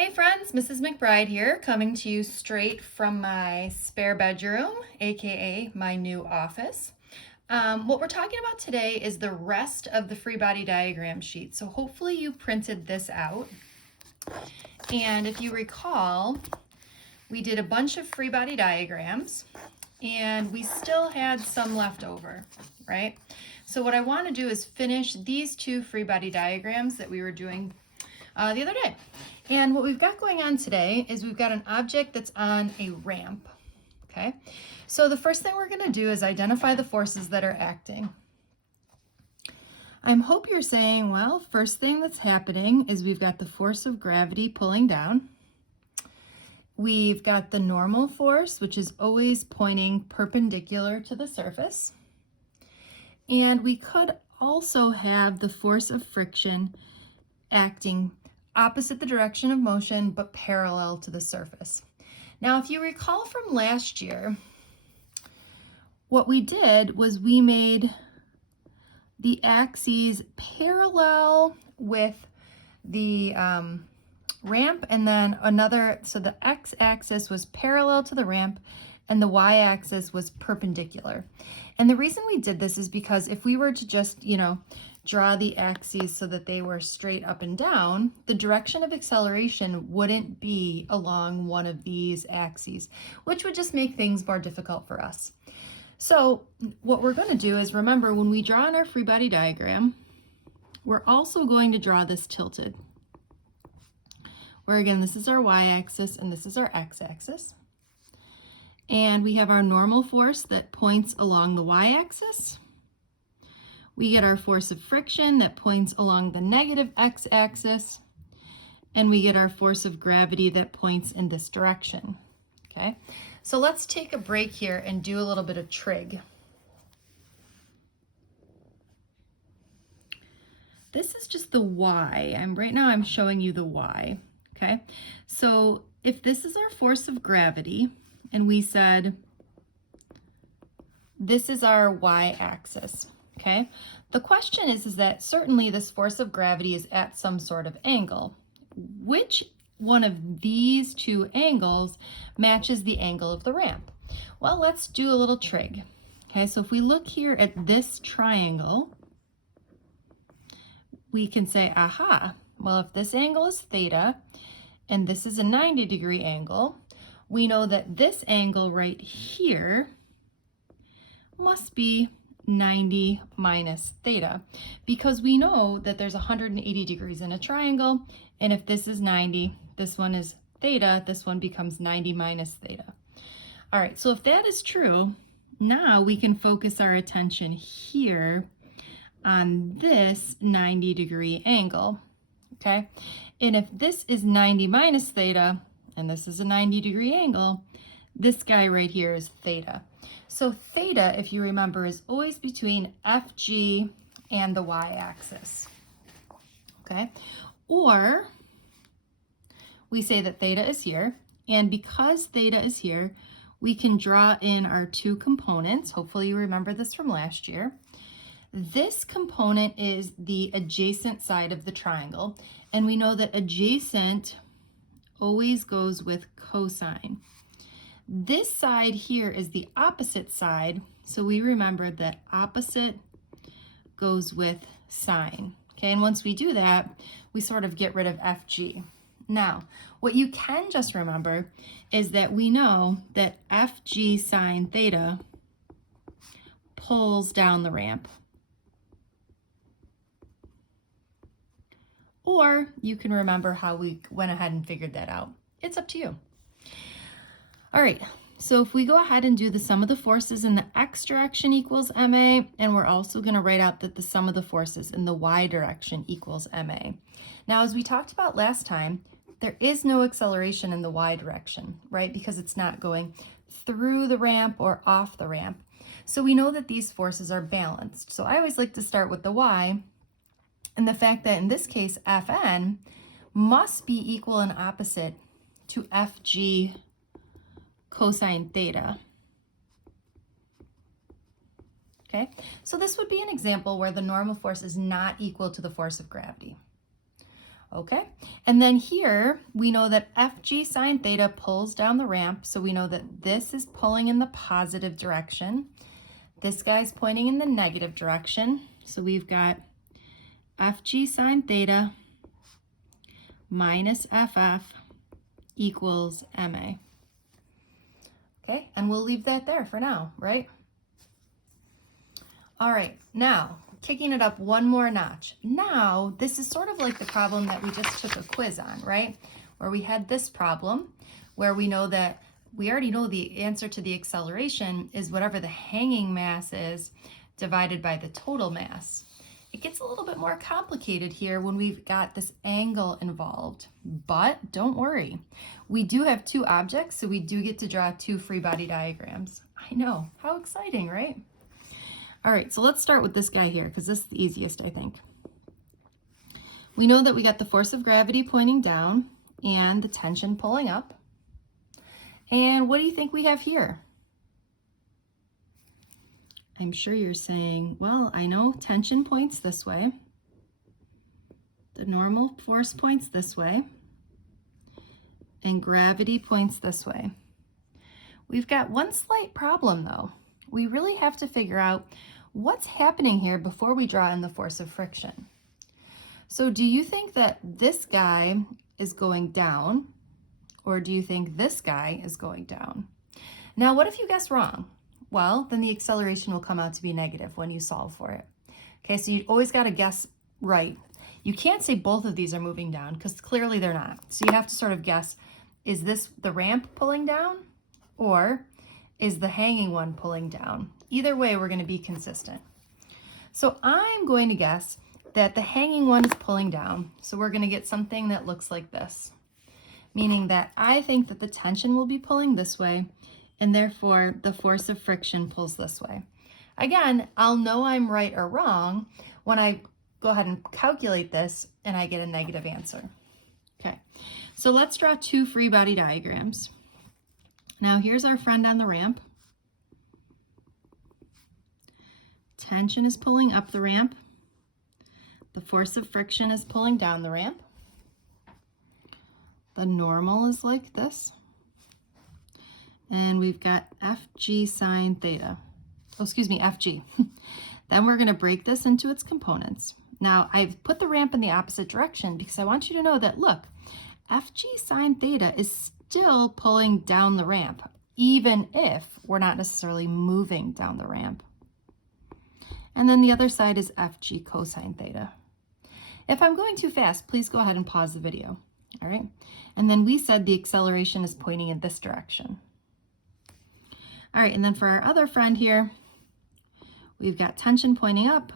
Hey friends, Mrs. McBride here, coming to you straight from my spare bedroom, aka my new office. What we're talking about today is the rest of the free body diagram sheet. So hopefully you printed this out. And if you recall, we did a bunch of free body diagrams and we still had some left over, right? So what I want to do is finish these two free body diagrams that we were doing the other day. And what we've got going on today is we've got an object that's on a ramp, okay? So the first thing we're gonna do is identify the forces that are acting. I hope you're saying, well, first thing that's happening is we've got the force of gravity pulling down. We've got the normal force, which is always pointing perpendicular to the surface. And we could also have the force of friction acting opposite the direction of motion, but parallel to the surface. Now, if you recall from last year, what we did was we made the axes parallel with the ramp, and then so the x-axis was parallel to the ramp and the y-axis was perpendicular. And the reason we did this is because if we were to just, draw the axes so that they were straight up and down, the direction of acceleration wouldn't be along one of these axes, which would just make things more difficult for us. So what we're going to do is, remember, when we draw in our free body diagram, we're also going to draw this tilted, where again, this is our y-axis and this is our x-axis. And we have our normal force that points along the y-axis. We get our force of friction that points along the negative x-axis, and we get our force of gravity that points in this direction, okay? So let's take a break here and do a little bit of trig. This is just the y. Right now I'm showing you the y, okay? So if this is our force of gravity, and we said this is our y-axis, okay? The question is that certainly this force of gravity is at some sort of angle. Which one of these two angles matches the angle of the ramp? Well, let's do a little trig. Okay, so if we look here at this triangle, we can say, aha, well, if this angle is theta and this is a 90-degree angle, we know that this angle right here must be 90 minus theta, because we know that there's 180 degrees in a triangle, and if this is 90, this one is theta, this one becomes 90 minus theta. All right, so if that is true, now we can focus our attention here on this 90-degree angle, okay? And if this is 90 minus theta, and this is a 90-degree angle, this guy right here is theta. So theta, if you remember, is always between FG and the y-axis, okay? Or we say that theta is here, and because theta is here, we can draw in our two components. Hopefully you remember this from last year. This component is the adjacent side of the triangle, and we know that adjacent always goes with cosine. This side here is the opposite side, so we remember that opposite goes with sine. Okay, and once we do that, we sort of get rid of FG. Now, what you can just remember is that we know that FG sine theta pulls down the ramp. Or you can remember how we went ahead and figured that out. It's up to you. All right, so if we go ahead and do the sum of the forces in the x direction equals ma, and we're also going to write out that the sum of the forces in the y direction equals ma. Now, as we talked about last time, there is no acceleration in the y direction, right? Because it's not going through the ramp or off the ramp. So we know that these forces are balanced. So I always like to start with the y, and the fact that in this case, Fn must be equal and opposite to Fg cosine theta. Okay, so this would be an example where the normal force is not equal to the force of gravity. Okay, And then here, we know that FG sine theta pulls down the ramp, so we know that this is pulling in the positive direction. This guy's pointing in the negative direction, so we've got FG sine theta minus FF equals MA. Okay, and we'll leave that there for now, right? All right, now, kicking it up one more notch. Now, this is sort of like the problem that we just took a quiz on, right? Where we had this problem where we know that we already know the answer to the acceleration is whatever the hanging mass is divided by the total mass. It gets a little bit more complicated here when we've got this angle involved, but don't worry. We do have two objects, so we do get to draw two free body diagrams. I know, how exciting, right? All right, so let's start with this guy here because this is the easiest, I think. We know that we got the force of gravity pointing down and the tension pulling up. And what do you think we have here? I'm sure you're saying, well, I know tension points this way. The normal force points this way. And gravity points this way. We've got one slight problem though. We really have to figure out what's happening here before we draw in the force of friction. So do you think that this guy is going down, or do you think this guy is going down? Now, what if you guess wrong? Well, then the acceleration will come out to be negative when you solve for it. Okay, so you always got to guess right. You can't say both of these are moving down because clearly they're not. So you have to sort of guess, is this the ramp pulling down, or is the hanging one pulling down? Either way, we're going to be consistent. So I'm going to guess that the hanging one is pulling down. So we're going to get something that looks like this, meaning that I think that the tension will be pulling this way, and therefore the force of friction pulls this way. Again, I'll know I'm right or wrong when I go ahead and calculate this and I get a negative answer. Okay, so let's draw two free body diagrams. Now here's our friend on the ramp. Tension is pulling up the ramp. The force of friction is pulling down the ramp. The normal is like this. And we've got FG sine theta. Oh, excuse me, FG. Then we're going to break this into its components. Now, I've put the ramp in the opposite direction because I want you to know that, look, FG sine theta is still pulling down the ramp, even if we're not necessarily moving down the ramp. And then the other side is FG cosine theta. If I'm going too fast, please go ahead and pause the video. All right. And then we said the acceleration is pointing in this direction. All right. And then for our other friend here, we've got tension pointing up,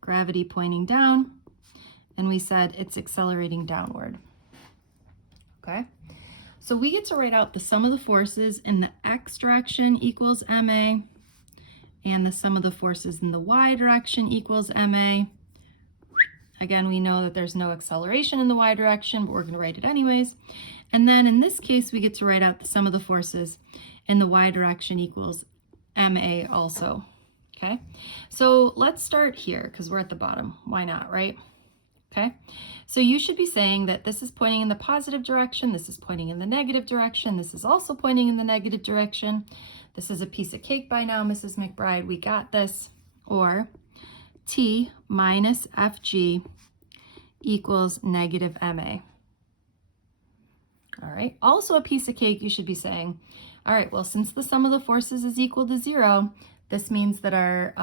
gravity pointing down, and we said it's accelerating downward. Okay. So we get to write out the sum of the forces in the x direction equals ma, and the sum of the forces in the y direction equals ma. Again, we know that there's no acceleration in the y direction, but we're going to write it anyways. And then in this case, we get to write out the sum of the forces in the y direction equals ma also. Okay, so let's start here because we're at the bottom. Why not, right? Okay, so you should be saying that this is pointing in the positive direction, this is pointing in the negative direction, this is also pointing in the negative direction. This is a piece of cake by now, Mrs. McBride. We got this. Or T minus FG equals negative MA. All right, also a piece of cake, you should be saying, all right, well, since the sum of the forces is equal to 0, this means that our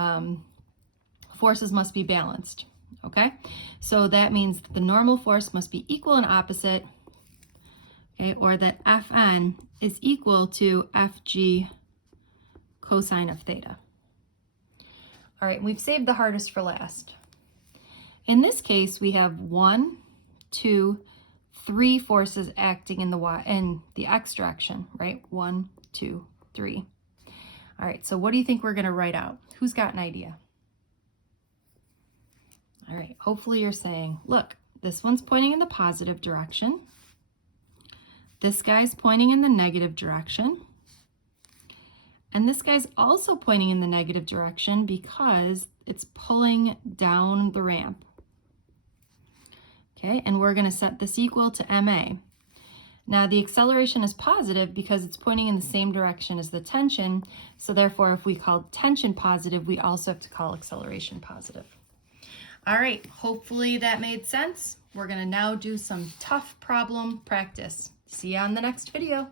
forces must be balanced, okay? So that means that the normal force must be equal and opposite, okay, or that Fn is equal to Fg cosine of theta. All right, we've saved the hardest for last. In this case, we have 1, 2, 3 forces acting in the x direction, right? 1, 2, 3. All right, so what do you think we're going to write out? Who's got an idea? All right, hopefully you're saying, look, this one's pointing in the positive direction. This guy's pointing in the negative direction. And this guy's also pointing in the negative direction because it's pulling down the ramp. Okay, and we're going to set this equal to ma. Now the acceleration is positive because it's pointing in the same direction as the tension, so therefore if we call tension positive, we also have to call acceleration positive. All right, hopefully that made sense. We're going to now do some tough problem practice. See you on the next video.